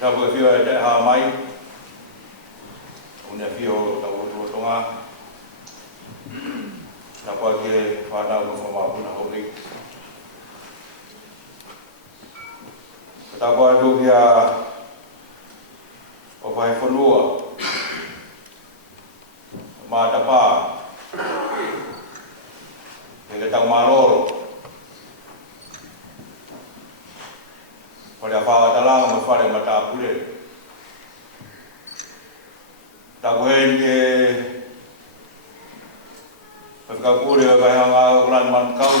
Tabu e whio e te ha mai. Une whio tau o tonga. Tapu a ke whanau no whamapuna hori. Tapu a tu kia o whai whanua. Mā tapa. Ke tau maroro. Pada whawa talanga mo whare mata pule. Tapu hen ke whakau pule o kai hanga o klan man kau.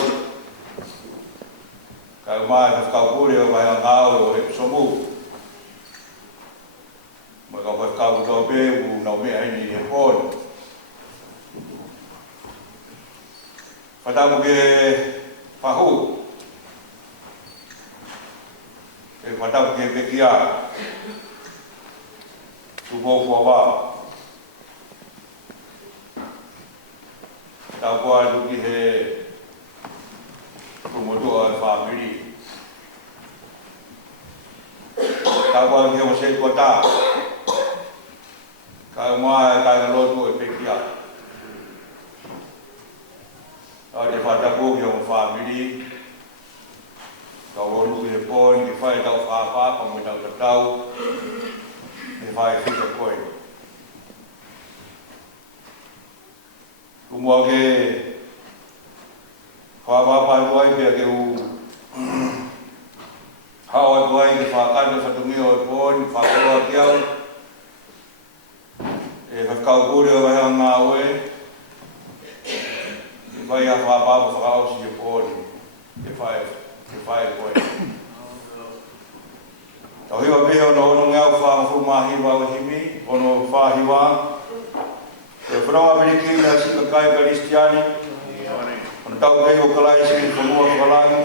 Kai mai whakau pule o kai hanga o he somu. Mai kau whakau tau pe u nau mea hini he pon. Whatapu ke whahu. Ke whatapu ke pekia. Tupo whawa. Tapu a luki he kumotua e whamiri. Tapu a luki he se tuata. Kai mai kai lotu e pekia. Te whatapu ki o whamiri. Ka wolu he pōni, ki whae tau whāwha, pa mo tau tatau. He whae whika koe. Kumua ke whāwha pātuai pia ke u hao e puai ki whākane whatungi o e pōni, whākoroa ki au. E whakau kore o wahea ngā oe. Vai a whāpapa whakao si e pōni, ke whae koe. Tau hiwa pēo no ono ngau whāmafu māhiwa o himi, ono whāhiwa. E whanau Ameriki na sika kai Karistiani. Ono tau pēo kalai si whanua whalangi.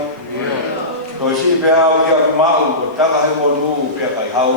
Toi si pēa au ki a kumau, ko taka he konu pēa kai hau.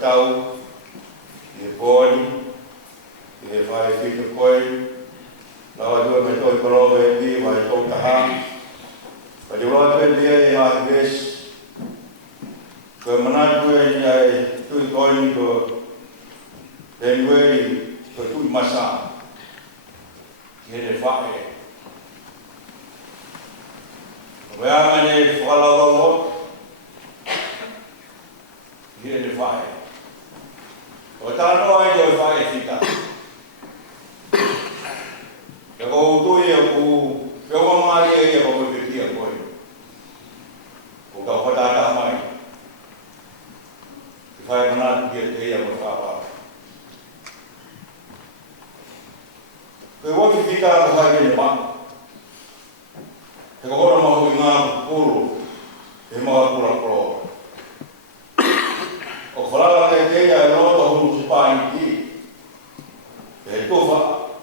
tau, i e pōni, i e whae whitu koe, lawa tua me toi korowe e pi, whae tō taha, pa te roa tue pia e ngā hibes, koe manatu e ni ai tui koe ni ko te nueri ko tui masa, ki he te whae. Koe amane whakalawa ngot, ki he te whae. O tāno ai o whae whita. Ka ko utui a ku whiawa maari e ia koe whitia koe. Ko ka whatata mai. Ki whae manatu ki te ia mo whapa. Koe waki whita ko hai kene ma. Te ka hora mahu i ngā kuru, e maha kura koro. O whalala te teia e roto huru si pāni ki. E tuwha,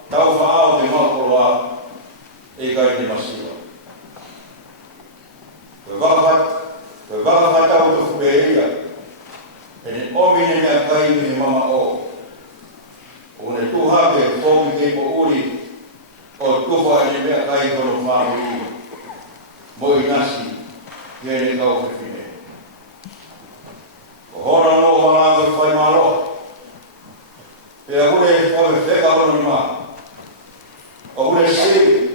tau whaao te makoroa e kai te masiwa. Koe wakahat tau te whube ia. E ne omine mea kai me mama o. O ne tuhake whoki te po uri o tuwha e ne mea kai kono whaamuri. Moi nasi, ki e ne kau whiwhine. O hora no whananga i whai maro. Pea hune whawe wheka hora ni maa. O hune si,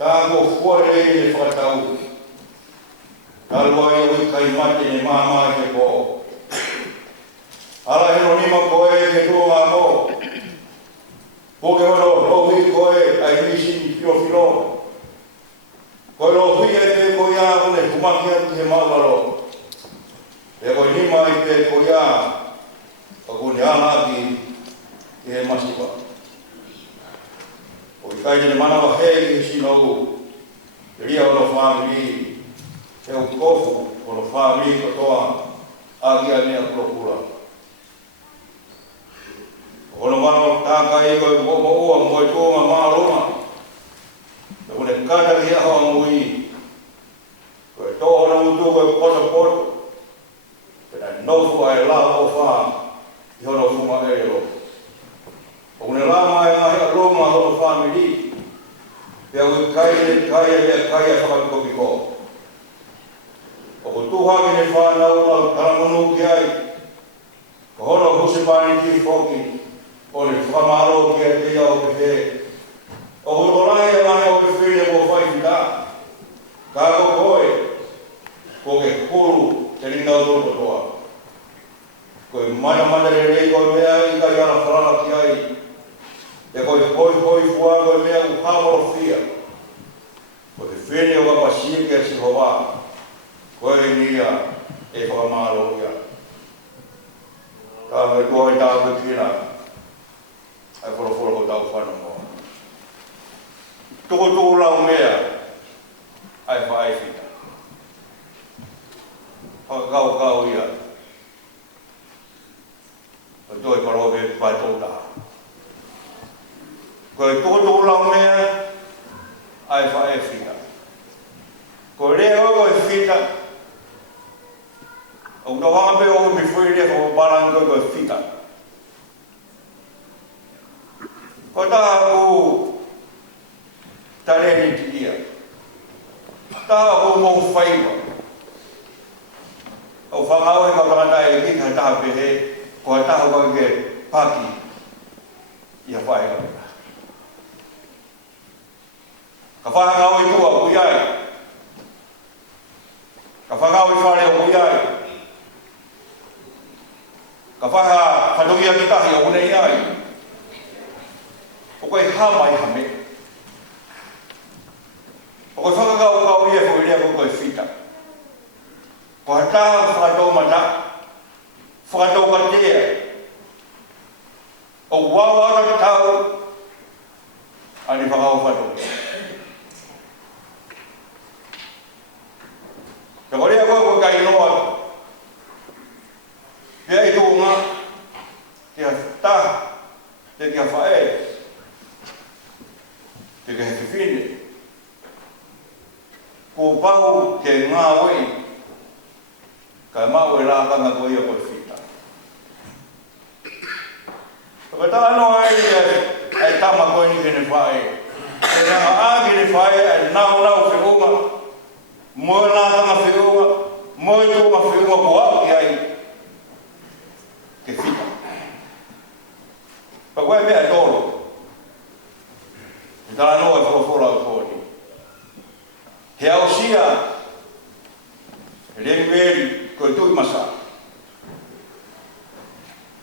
tā ko whuare rei ne whakatau. Talua i ui kai mate ne māma i te pō. Ala hino nima koe ke tūngā mō. Pōke hono, rohi koe, ai misi i whio whilo. Koe rohi e te koe ia hune kumaki atu he maularo. E koe nima i te koe ia, o kune ana ki he masiwa. O i kai tene manawa hei ki sinogu, te ria ono whamiri, te o kofu ono whamiri kotoa, agi a mea kurokura. O ono manawa tākai e koe mōmo ua mōi tōma māroma, te kune kata ki aho a mui, koe tōhona utu koe poto poto, pena nofu ai la o wha, i hono fuma e ro. O kune lama e ngahi a roma hono whamiri, pia ui kaia whakatukoki ko. O ko tuhaki ne whanau la karamanu ki ai, ko hono husipani ki whoki, o ne whamaro ki a te iau ke he. O ko torai e ngahi o ke whine mo whaifita, ka ko koe, ko ke kuru te ringa o tō toa. Koe mana rei koe mea i kai ara wharala ki ai, e koe hoi fua koe mea u hamoro fia. Ko te whine o kapasia ki a Sihova, koe nia e whakamaro ia. Ka me koe tāwe kina, ai whoroforo ko tau whanongo. Tuko lau mea, ai whaifita. Whakakau ia. O toi parobe pai tōta. Koe tōtō lau mea, ai whae whita. Koe rea o koe whita, o tō hangape o mi whuirea o paranga koe whita. Koe taha ku tareni ti ia. Taha ku mō whaiwa. O whangau e kaurangata e hika taha pehe, ko taha koe ke paki ia whae ka. Ka whangau i tua kui ai. Ka whangau i whare o kui ai. Ka whaha whanungia ki tahi o unei ai. O koe hama i hame. O koe whakakau kau ia whuirea ko koe whita. Ko ha taha whakatau mata, whakatau katea. O wawara ki tau, ani whakau whatau. Ka korea koe kai noa, pia i tō ngā, te taha, te kia whae, te kia whiwhine. Ko pau ke ngā wei, kai mau e rākanga koe ia koe whita. whae. E nga agi le whae e nau whi unga. Moe nātanga whi unga. Moe tūma whi unga ko au ki ai. Ke whita. Pa koe mea tōro. I tala noa e whawhora o tōni. He au sia. He le meri koe tui masa.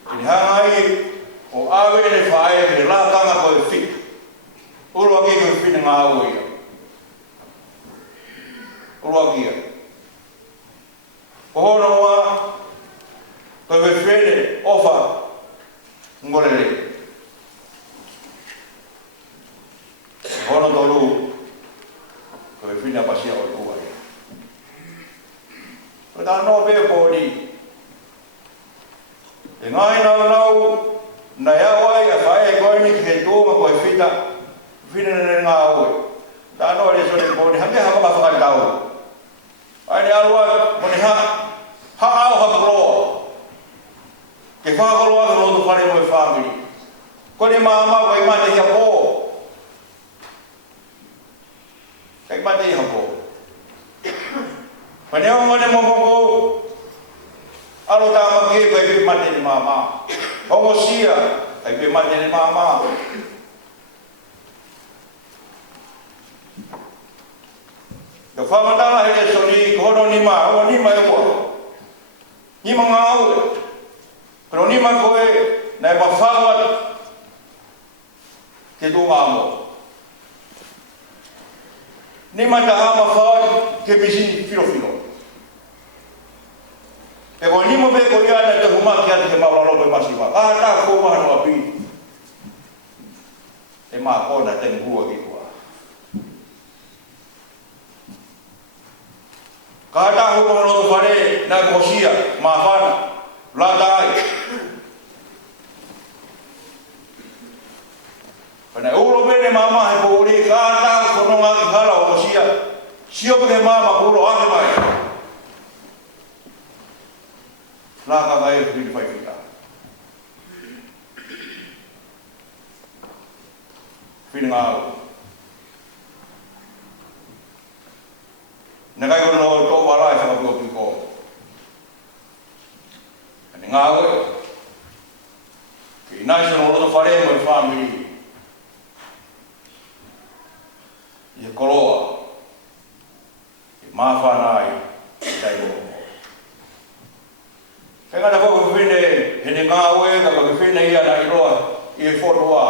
I hangai o awe le whae he lātanga koe whita. Urua ki koe whina ngā au ia. Urua kia. Ko hono wa koe whewhere ofa ngorere. Hono tolu koe whina pasia o tua ia. Koe tā no pēo pōni. E ngai nau na iawai a whae koe ni ki he tōma koe whita. Whina ngā ue. Tā no re sone pōni. Hange hapa ka whakatau. Ai ni alua moni ha au ha koloa. Ke whakoloa ka roto whare moe whamiri. Ko ni māma kai mate hia pō. Kai mate hia pō. Pane o mone momoko. Alo tā maki kai pi mate ni māma. Hongo sia kai pi mate ni māma. Ka whamatala he soni koro ni ma, o ni ma e ua. Ni ma ngā ue. Pero ni ma koe na e mawhawat ke tō ngā mo. Ni ma ta ha mawhawat ke misi whiro. E koe ni ma pe koe ana te humaki ati ke mauralo pe masiwa. Ka ta kōma hano api. E ma kona te ngua ki kua. Ka ta hu no to pare na kosia ma fana la dai pana ulo bene mama he pori ka ta kono nga ki hala kosia sio ke mama puro ake mai la ka mai fi fai fita final Nakai kono no to wala e whaka pōpi ko. Ani ngā ue. Ki nai sono roto whare mo e whamiri. I e koroa. I mawhanai. I tai mō. Kei ngata koko whine he ne ngā ue ka koko whine ia na i roa i e whotoa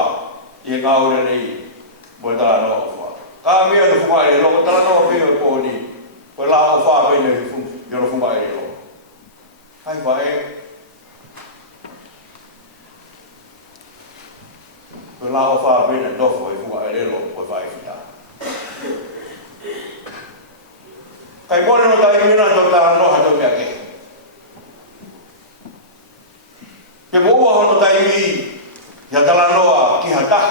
i e ngā ure nei mo e tala noa wha. Ka mea no whungai e loko tala noa whio e pōni. Koe la o wha pēne i oro whunga e reo. Hai whae. Koe la o wha pēne nofo i whunga e reo koe whae whita. Kai mōre no tai mina tō tā noha tō mea ke. Ke mōua hono tai mi ia tala noa ki hata.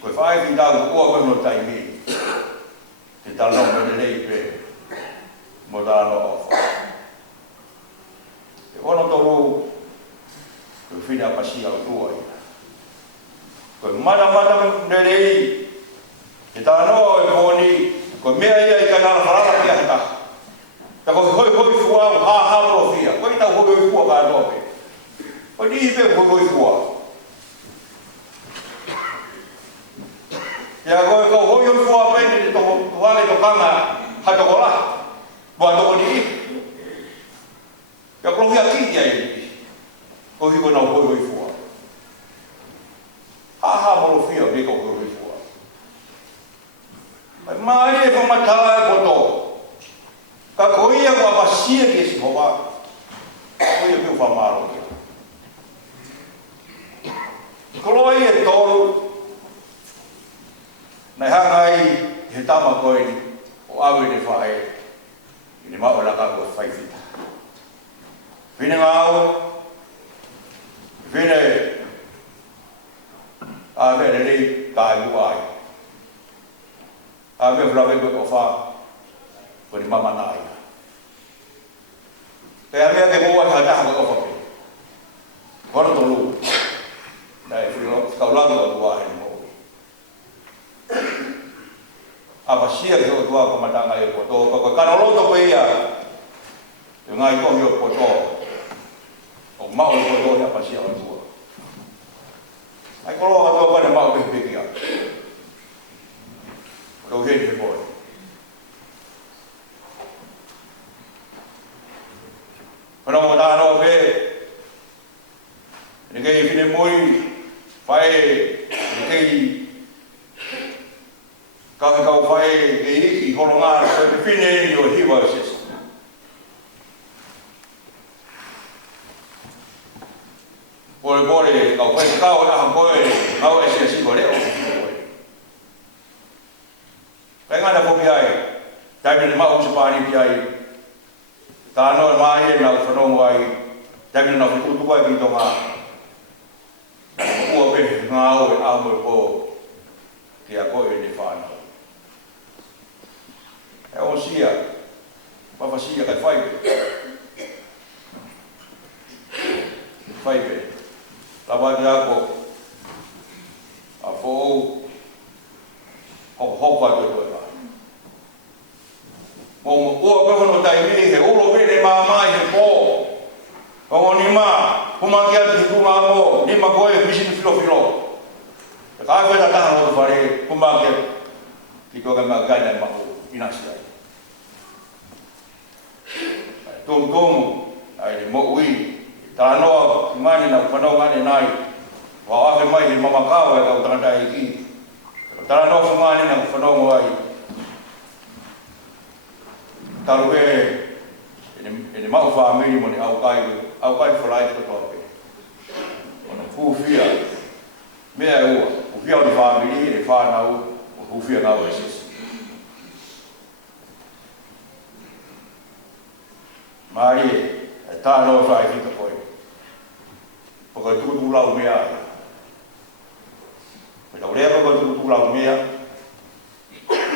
Koe whae whita ua koe no tai mi. Te talo me lei pe mo talo ofa. E ono tolu ko fina pasia o tua. Ko mata me lei te talo e poni ko mea ia i kanara farala ki ata. Ta ko hoi fua ha profia. Ko ita hoi fua ka dope. Ko ni pe hoi fua. Ya ko hoi fua pe ni to wale to kanga ha to kola. Bo to ni. Ya profia ki ya ni. Ko hi ko na hoi fua. Ha profia be ko hoi fua. Mai e ko matala ko to. Ka ko ia ko apasia ki si ho ba. Ko ia ko fa maro. Ko lo ia to na hangai he tama koe o awe ni whae i ni mau laka ko whaifita. Whine ngā au, whine a me rei tāi uai. A me whlawe koe o wha ko ni mama nai. Kaya mea ke mua i hataha koe o whape. Kono tolu, nei whine kau lagi o tua he mo. Apa sia ke o tua ko matanga e ko to ko kanoloto pe ia. Ngai ko yo ko to. O mau ko to ya pa sia o tua. Ai ko lo to ko na mau pe pe ia. Lo he he boy. Pero mo da no pe. Ni ke fine moi fai ni ke ka fai ke i holonga se fine ni o hiwa se. Pole kau fai kau na boy kau e se bole o. Penga na popi ai. Dai ni ma o se pani pi ai. Ta no mai na so no ai. Dai ni na fu tu ai ki to ma. O pe nga o a mo ko ki a ko e ni fa na. E o sia. Pa sia ka fai. Fai pe. Lava dia ko a fo ho pa to to mo o ko no dai mi he o lo pe ne ma mai he po o ni ma kuma kia ki kuma mo ni ma ko e misi filo ka ko ta ta no fare kuma ke ki to ga ma ga na ma ko ina sia tom ai mo ui ta no mani na pano ngani nai wa ave mai ni mama ka wa ka tanda iki ta no mani na pano ngoi taruwe ni mau family mo ni au kai fly to tope ona fufia me ai o fia ni family e fa na o fufia na o ese mai ta no fly to koi porque tu lau mea me lau lea porque tu lau mea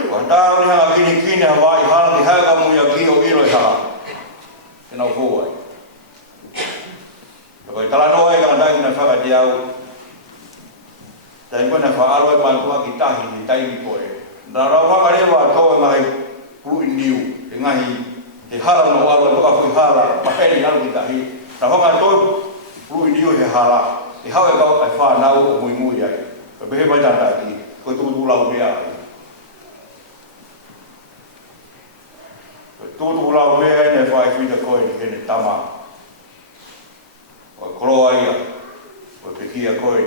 Wanda ora ha kini Hawaii hala ki haga mu ya ki o iro hala. Tena fo ai. Ko tala no ai ka ndai na fa dia u. Tai ko na fa aro ma ko ki tahi ni tai ni ko e. Na ra wa ka wa to mai ku indiu e ngai te hala no alo to ka fu hala ma pe ni alo ki tahi. Na fa ka to ku indiu he hala. E hawe ka ai fa na u mu ai. Ko be ba ta ki ko tu lau mea. Tutu lau mea ne fai whita koe ni kene tama. O koroa ia, o pekia koe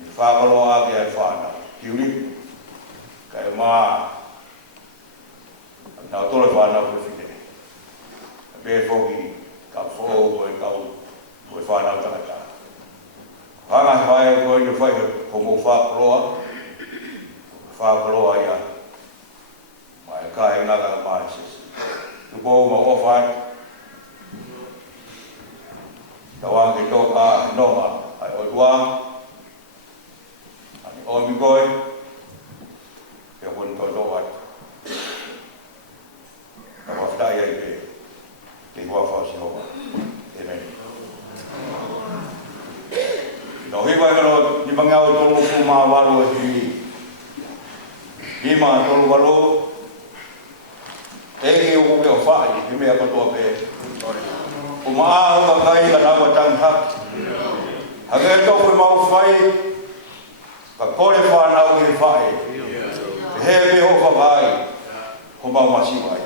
ni whakaloa ake ai whana. Kiuri, kai maa, nao tole whana koe white. Be foki, ka whoo koe kau, koe whana utanaka. Hanga whae koe ni whai hongo whakaloa ia. Mai kai ngaga maa sisi. Tupo ma ofai tawang ke toka noma ai odwa ani omi koi ke pun to doat ka fa ia ke gua fa si ho amen no hi vai no ni mangau to lu ma walu hi ma to lu walu Egi o ke o fai, ki mea katoa pe. O maa o ka kai ka nawa tang hak. Hake e tau koe mau fai, ka kore whanau ki fai. He pe ho whakai, ko mau masi vai.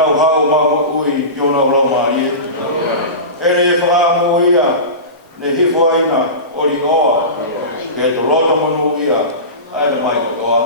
nau hau mau ui ki ona lau maari. Ere e whakamu ia, ne hifo aina o ri oa, ke to loto manu ia, aina mai katoa.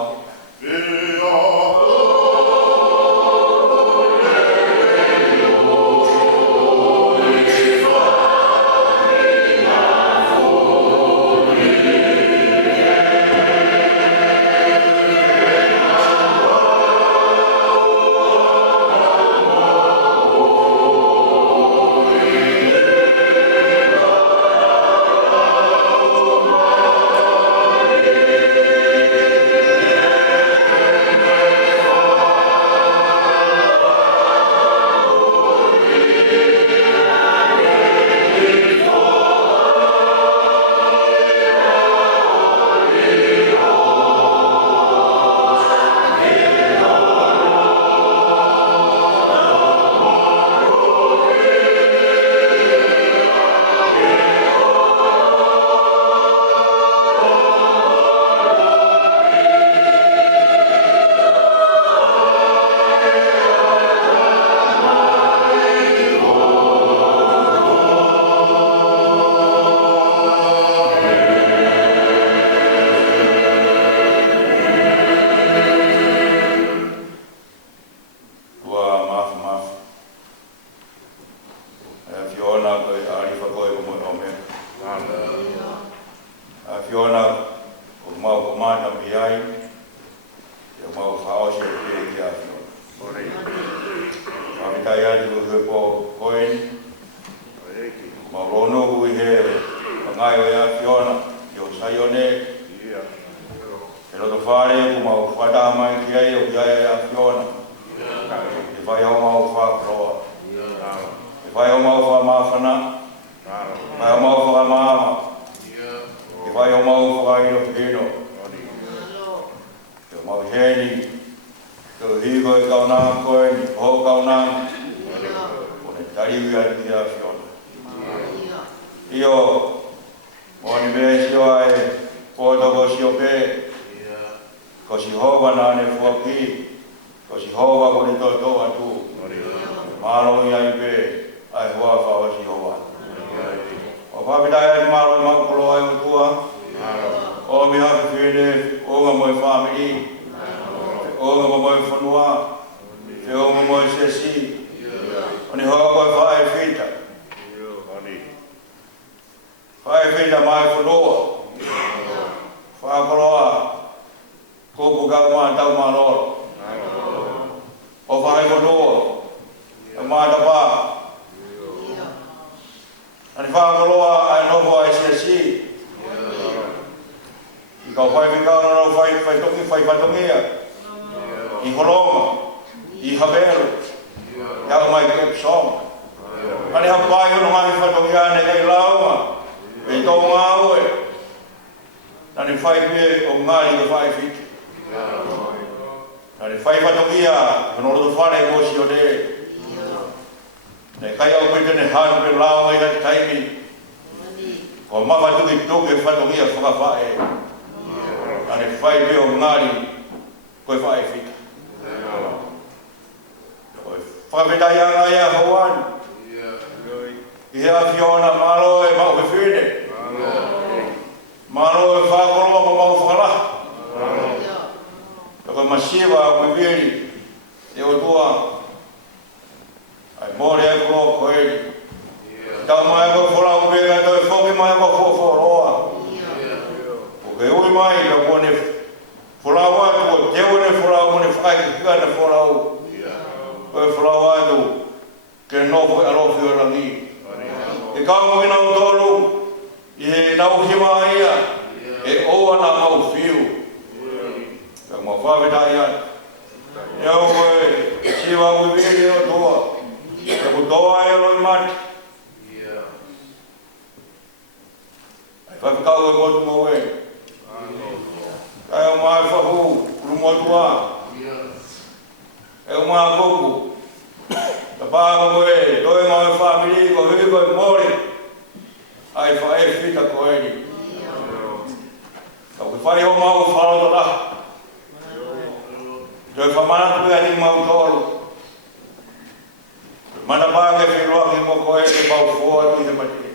Mana pake whiroa ki moko e ke pau fua ki he mati.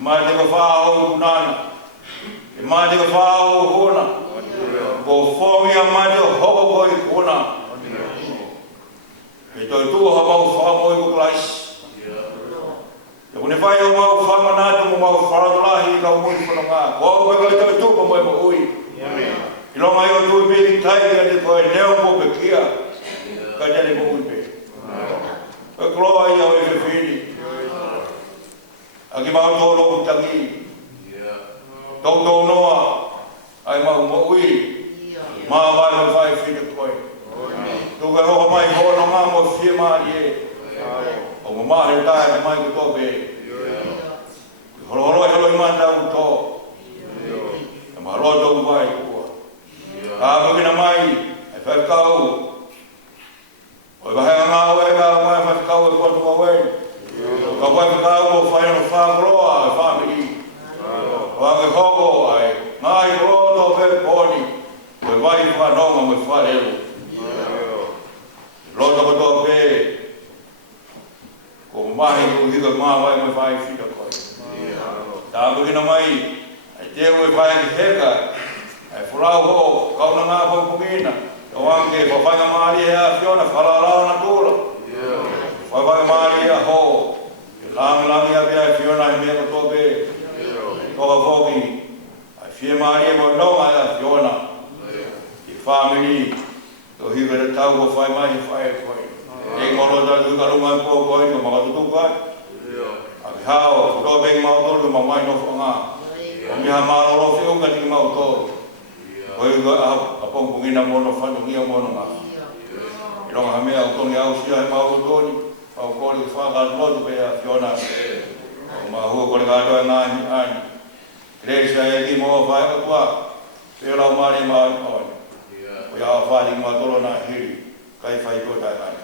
Mai te ka whāo kunana. E mai te ka whāo hona. Ko whongia mai te hoko koi kona. E toi tuha mau whamoi ku klaisi. E kune whai o mau whamanatu mo mau wharatolahi i ka umuni whanonga. Ko au koe kai toi tupa mo e mo ui. I longa i o tui pēki tai ka te koe neo mo pe kia. Ka tene mo ui pe. Koe kloa i au e whiwhini. Aki mau tōlo ku tangi. Tau noa. Ai mau mo ui. Maa vai mo whai whina koe. Tuka roha mai hono ngā mo whia maari e. O mo maare tae me mai ku tō pe. Holo holo i manda ku tō. E ma roa tōku vai kua. Ka mukina mai. E whakau. O i wahea ngā oe ka mai whakau e potu a wei. Ka wai whakau o whaino whakroa e whamiri. Wange hoko ai. Ngai roa tō pe poni. O i wai whanonga mo i wharelu. Lota ko tō pē, ko mahi ko hika māwai mai whai whika koe. Tā mukina mai, ai teo e whai ki heka, ai whurau ho, kauna ngā pōpungina, o ange, whawhainga maari e a whiona, whalarao na tūra. Whawhainga maari e a ho, e langi a pia e whiona e mea ko tō pē. Toka whoki, ai whia maari e mo nonga e a whiona, i whamini, to higa te tau ko whai mai e whai e koe. E moro tatu ka runga e pō koe, ka makatutu koe. Aki hao, tō pēki mau tōru, ka mai no whanga. O miha māroro whiu ka tiki mau tōru. Koe ka a pōmpungina mono whanu ngia mono ngā. I ronga hamea o tōni au sia he mau tōni. Pau kōri ka whaka lotu pe a whiona. O mā hua kore kātoa e ngāni āni. Kreisa e ki mō whai o tua. Pēlau māri māri āni. O ia whāri ngā toro nā hiri, kai whai tō tai nāni.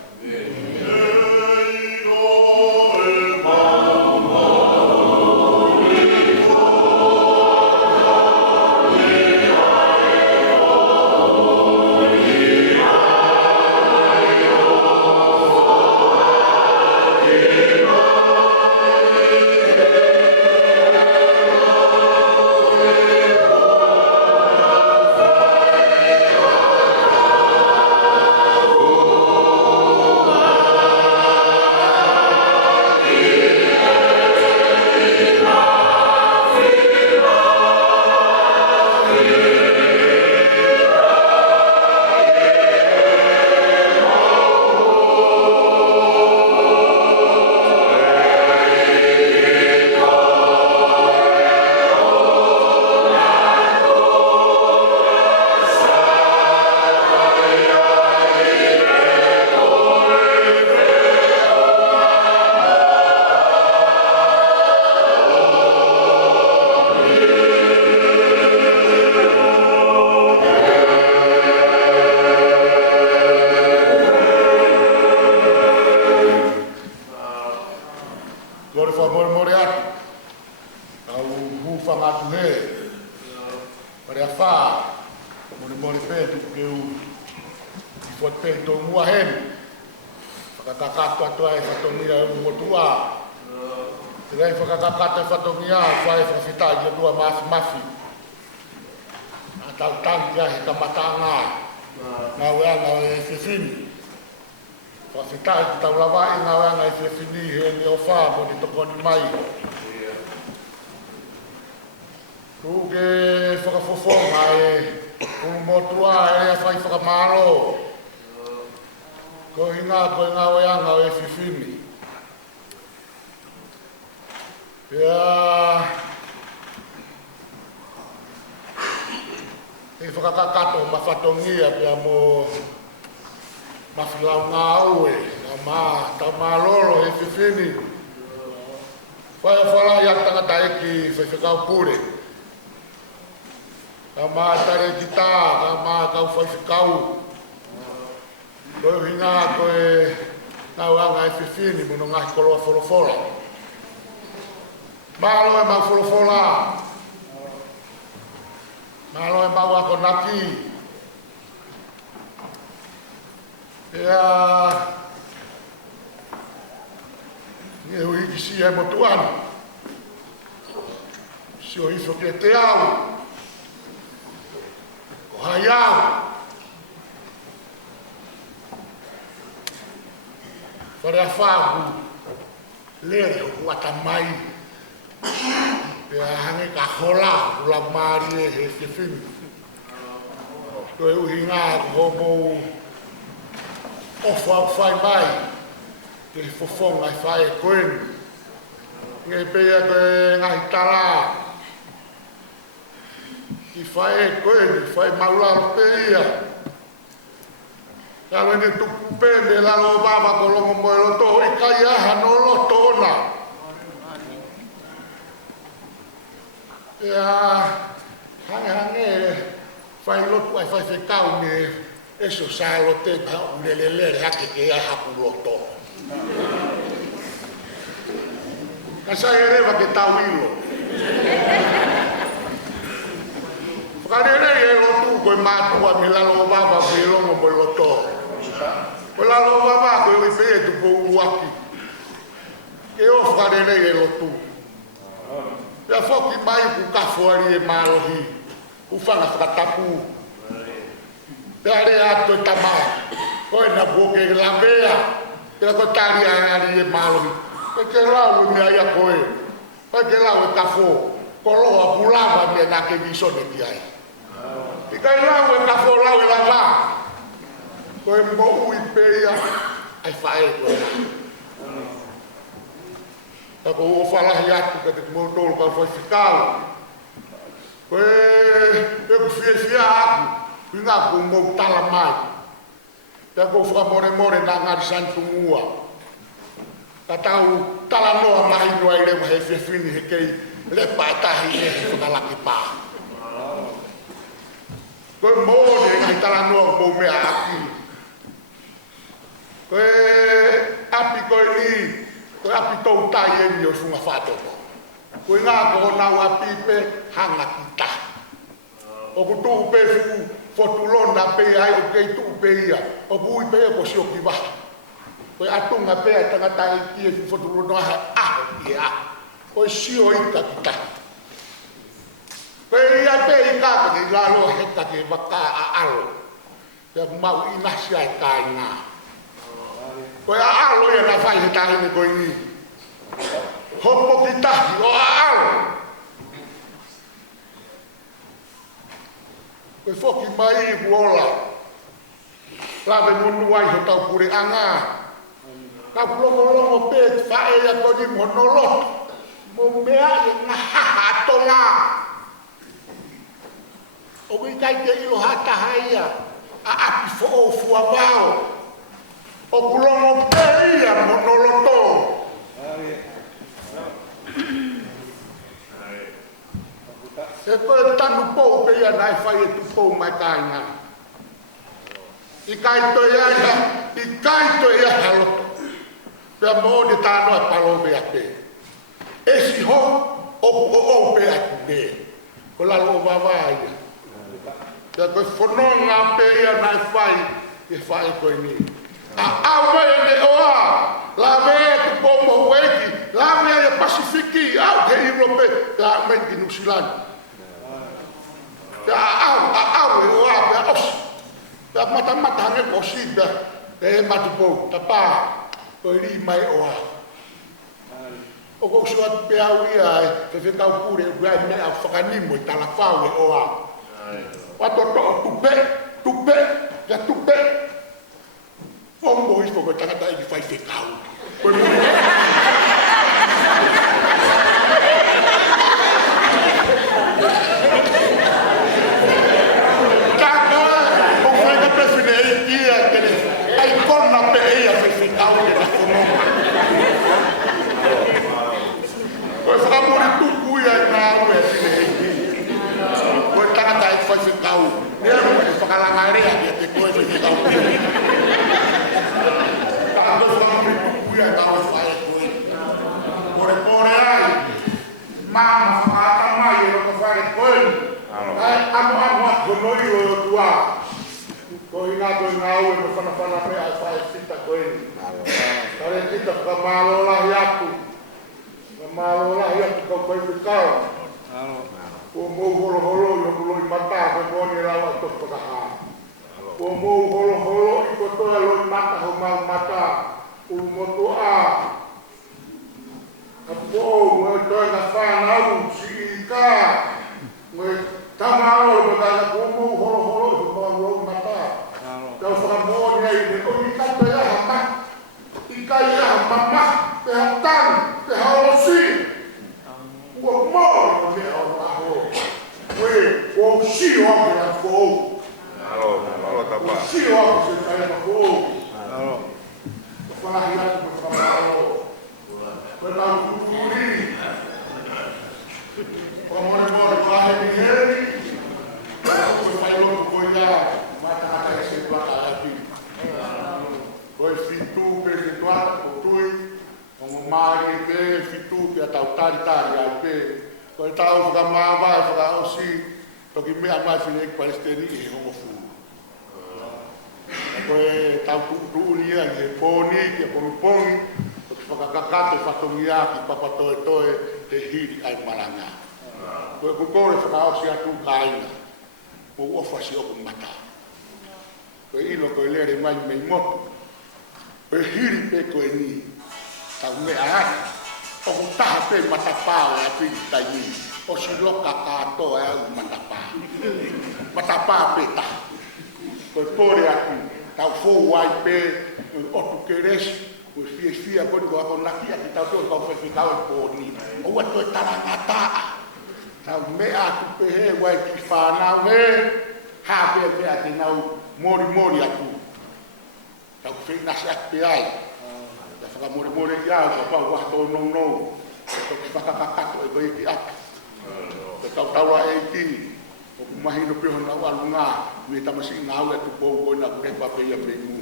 Nge hui ki si e motuani. Si o ifo ke te au. O hai au. Whare a whāhu. Lere o kuata mai. Pe a hange ka hola. Ula maari e he te whinu. Koe uhi ngā ko homo. Ofu au whai mai. Ke fofonga i whae koenu. Ngai pea koe ngai tala. Ki whae koenu, whae maularo pea. Kalo ni tuku pende lalo baba ko longo moe loto. I kai aha no loto ona. Hange whae lotu ai whae whekau me eso sa lote pa ulelelere hake ke aha ku loto. Kasa erewa ke tauilo. Whakarere e lotu koe mātua me lalo baba koe longo moe loto. Koe lalo baba koe wipe e tupo uwaki. Ke o whakarere e lotu. Pea whoki mai ku kafuari e mālohi. Ufanga whakatapu. Pea re ato e tamaa. Koe na buoke e lavea. Pea koe tari ari e mālohi. Koe ke lau e mea ia koe. Koe ke lau e kafo. Ko loa pulava mea na ke visone ki ai. I kai lau e kafo lau e lava. Koe mo ui peia. Ai whae koe na. Tako o whalahi atu ka te mo tolu ka whai whikau. Koe ku whia aku. Pinga ku mo tala mai. Tako whakamore na ngari santungua. Ka tau tala noa mahi noa i rewa he whiwhini he kei lepa e tahi e he whakalaki pā. Koe mōne ngai tala noa mō mea aki. Koe api koe ni, koe api tau tai e mi o sunga whātoko. Koe ngā ko nau api pe hanga ki ta. O ku tuu pe fu fotulona pe ai o kei tuu pe ia. O ku ui pe e ko si o ki waha. Koe atunga pe ai tangata i ki e fu fotulona ha aho ki e aho. Koe si o ika ki ta. Koe ia pe i kāka ki lalo heka ki waka a alo. Pea ku mau inasi ai kai ngā. Koe a alo ia na whai he tahine koe ni. Hopo ki tahi o a alo. Koe whoki mai i kuola. Lawe munu ai ho tau pure anga. Ka longo pe whae ia koni monolot. Mo mea i ngā hatonga. O kui kai te ilo hata haia. A api fo o fua vao. O kulongo pe ia monoloto. E koe tanu pou pe ia nai whai e tu pou mai kāinga. I kai to ia haloto. Pea mo de tāno e palobe a pe. E si ho o pe a kube. Ko lalo wawa ia. Pea koe whanonga pe ia nai whai e whai koe ni. A awe e ne oa. La vea tu pou mo weki. La vea e Pasifiki. Au ke Europe. La menki New Zealand. A awe oa pe a osi. Pe a mata hange kosi pe e matupou. Ta pā. Koe ri mai oa. O kou sua pe au ia e whewhekau pure e uai mea whakanimo i tala whau e oa. Wato tupe. Ya tupe. Ongo ifo koe tangata i whai whekau. Koe mune. Kalau me whanawhana mea e whae sita koe ni. Kare tita whamalo lahi atu. Whamalo lahi atu kau koe te kau. O mou holo holo i hokulo i mata koe moni rawa i toka kaha. O mou holo holo i kotoa lo i mata ho mau mata. O moto a. Ka po mo toi na whanau si i ka. Mo tamaro mo ka na o mou holo holo i mau lo i mata. Kau whakamoni ai me o i kata ia hata. I ka ia mama te hatan te haolosi. Ua mō i mea o aho. Ue, o si o ake na kou. O si o ake se kai na kou. O whalahi atu me whamaro. Koe tau kukuri. O mone mone kahe ni heri. Koe whai loku koe ia. Mata kata e se tuata ati. Koe fitu pe se tuata kutui. O mo maari pe fitu pe a tau tari ai pe. Koe tau whakamāwa e whakaosi. Toki mea mai whine i Palestini i he hongo fu. Koe tau tuuri ia i he pōni ki a pōni. Toki whakakakato whatongi a ki papatoe toe te hiri ai maranga. Koe kukore whakaosi atu kāina. Mo uawhasi oku mata. Koe ilo koe lere mai mei motu. Koe hiri pe koe ni. Tau mea ai. Oku taha pe matapao e apiri tai. O si loka katoa e au matapao. Matapao pe taha. Koe pore aku. Tau fōu ai pe. Otu keresi. Koe fia koni ko ako nakia ki tau tō kau whewhikau e pōni. O ua toi tarangataa. Tau mea atu pe he wai ki whanau he. Hape mea te nau mori aku. Tau whenasi aku pe ai. Whaka more ki au, ka pau wato no. Toki whakakakato e bai ki atu. Te tau taura e ki. O kumahino peho na walu ngā. Me tamasi ngā ue atu pou koi na kurepa pe ia pe mu.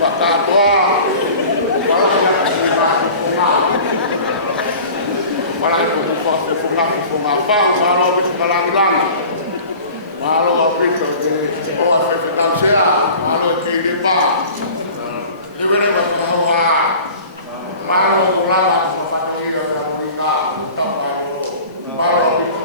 Whakatoa. Whalahi atu me ngā kufonga. Whalahi atu kufonga. Whalo bitu kalangilanga. Whalo bitu te oa whewhetau sea. Whalo e ki ripa. Ni wene wa whakahoa. Maro o lava ko whakaira ka moringa. Maro bitu.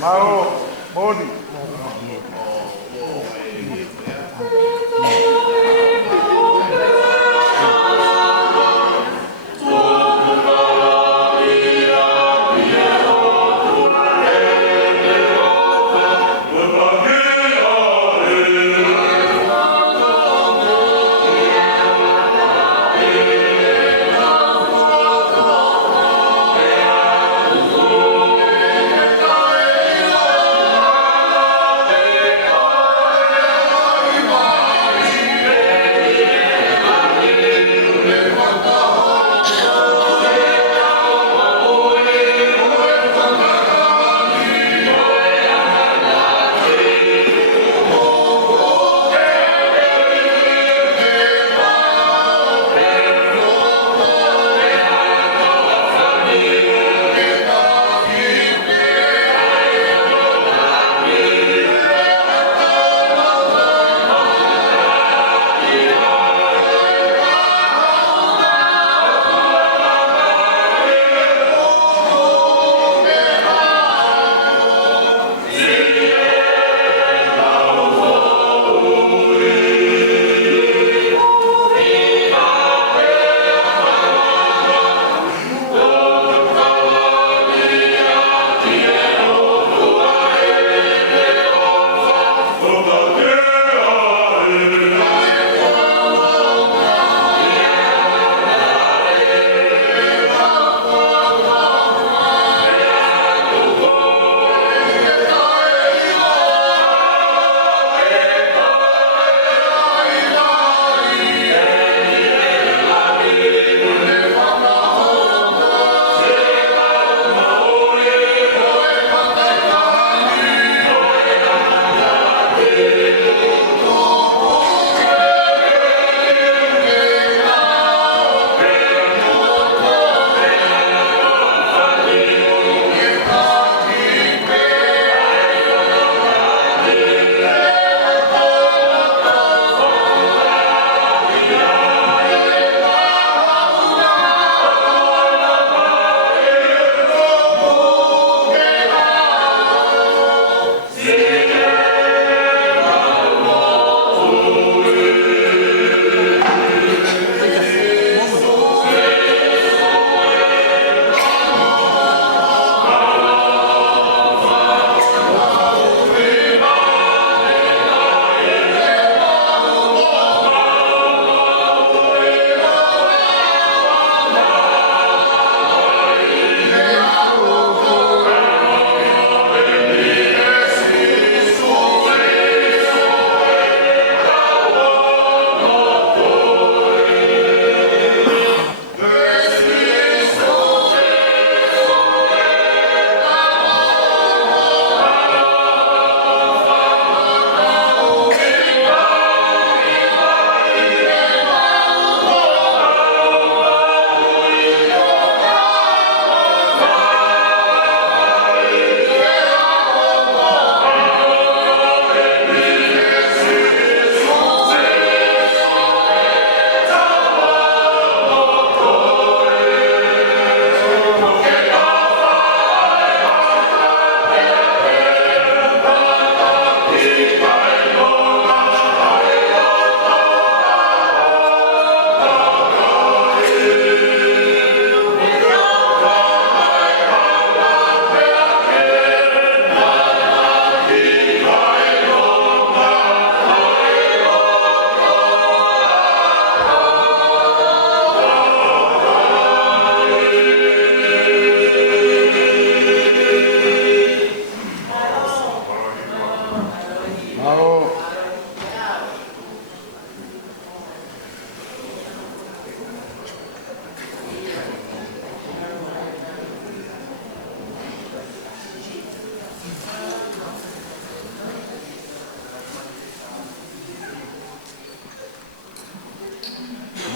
Mao, Moni.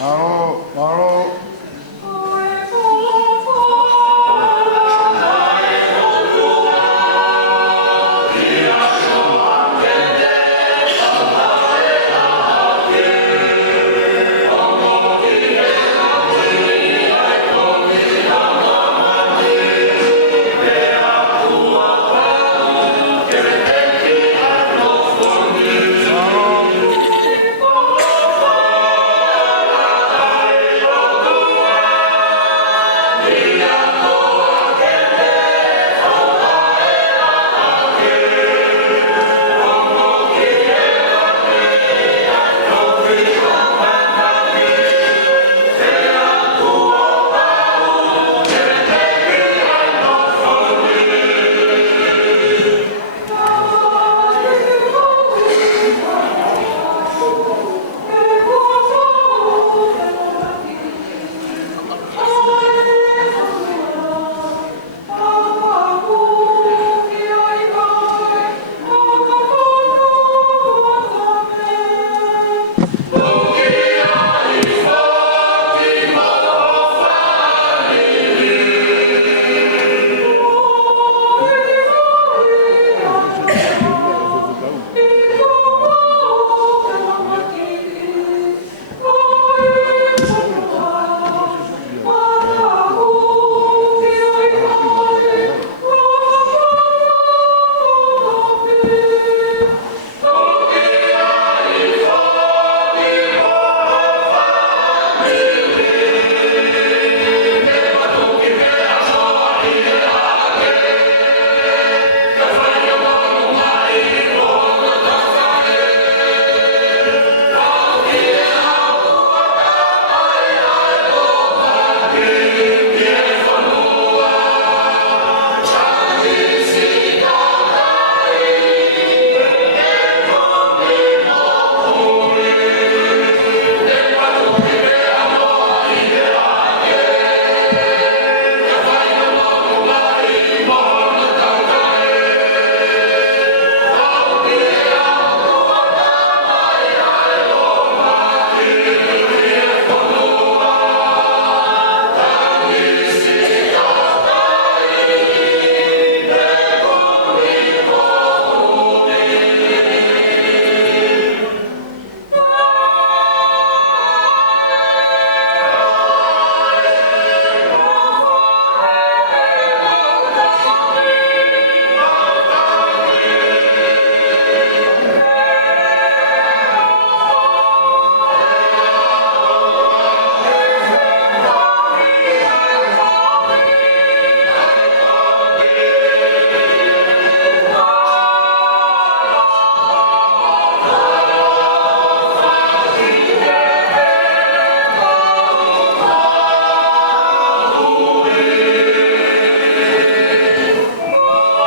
Maro, Maro.